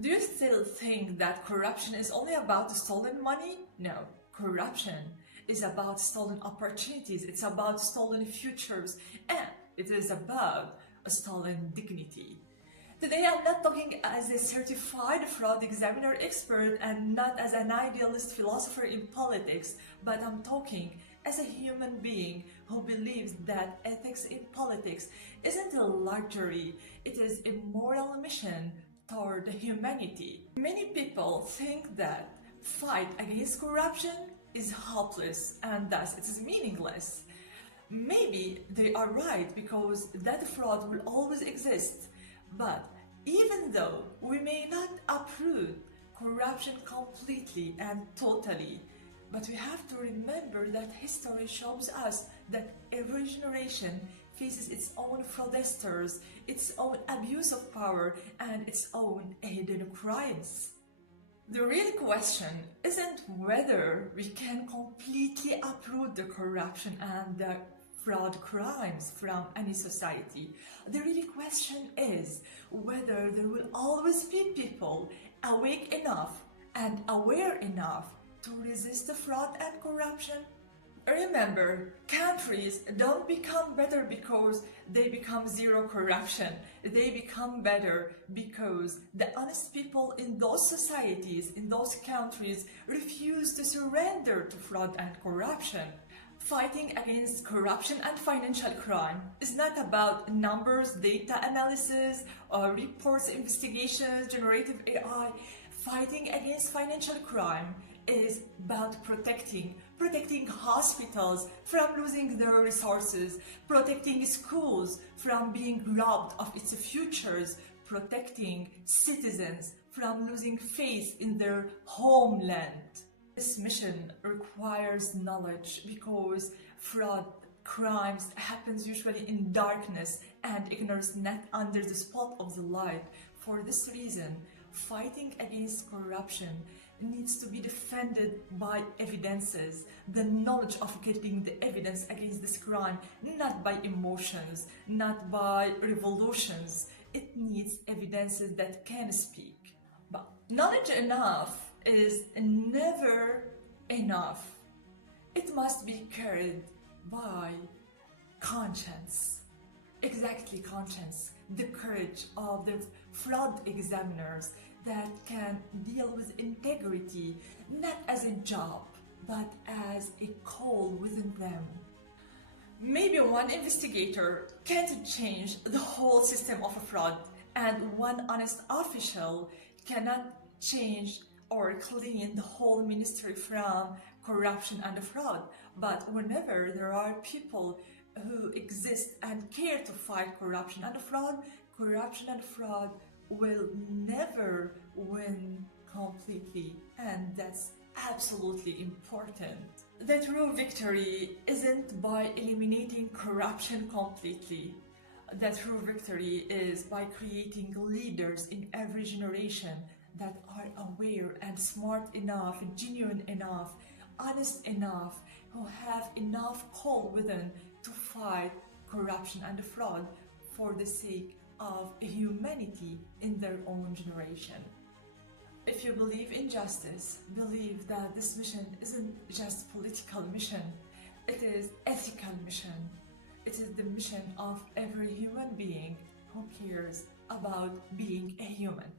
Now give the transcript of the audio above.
Do you still think that corruption is only about stolen money? No. Corruption is about stolen opportunities, it's about stolen futures, and it is about a stolen dignity. Today I'm not talking as a certified fraud examiner expert and not as an idealist philosopher in politics, but I'm talking as a human being who believes that ethics in politics isn't a luxury, it is a moral mission toward humanity. Many people think that fight against corruption is hopeless and thus it is meaningless. Maybe they are right because that fraud will always exist. But even though we may not uproot corruption completely and totally, but we have to remember that history shows us that every generation faces its own fraudsters, its own abuse of power, and its own hidden crimes. The real question isn't whether we can completely uproot the corruption and the fraud crimes from any society. The real question is whether there will always be people awake enough and aware enough to resist the fraud and corruption. Remember, countries don't become better because they become zero corruption. They become better because the honest people in those societies, in those countries, refuse to surrender to fraud and corruption. Fighting against corruption and financial crime is not about numbers, data analysis, or reports, investigations, generative AI. Fighting against financial crime is about protecting hospitals from losing their resources, protecting schools from being robbed of its futures, protecting citizens from losing faith in their homeland. This mission requires knowledge because fraud, crimes happens usually in darkness and ignorance, not under the spot of the light. For this reason, fighting against corruption needs to be defended by evidences, the knowledge of getting the evidence against this crime, not by emotions, not by revolutions. It needs evidences that can speak. But knowledge enough is never enough. It must be carried by conscience. Exactly, conscience. The courage of the fraud examiners that can deal with integrity, not as a job, but as a call within them. Maybe one investigator can't change the whole system of a fraud, and one honest official cannot change or clean the whole ministry from corruption and fraud. But whenever there are people who exist and care to fight corruption and fraud will never win completely, and that's absolutely important. The true victory isn't by eliminating corruption completely. The true victory is by creating leaders in every generation that are aware and smart enough, genuine enough, honest enough, who have enough call within to fight corruption and fraud for the sake of humanity in their own generation. If you believe in justice, believe that this mission isn't just political mission, it is ethical mission. It is the mission of every human being who cares about being a human.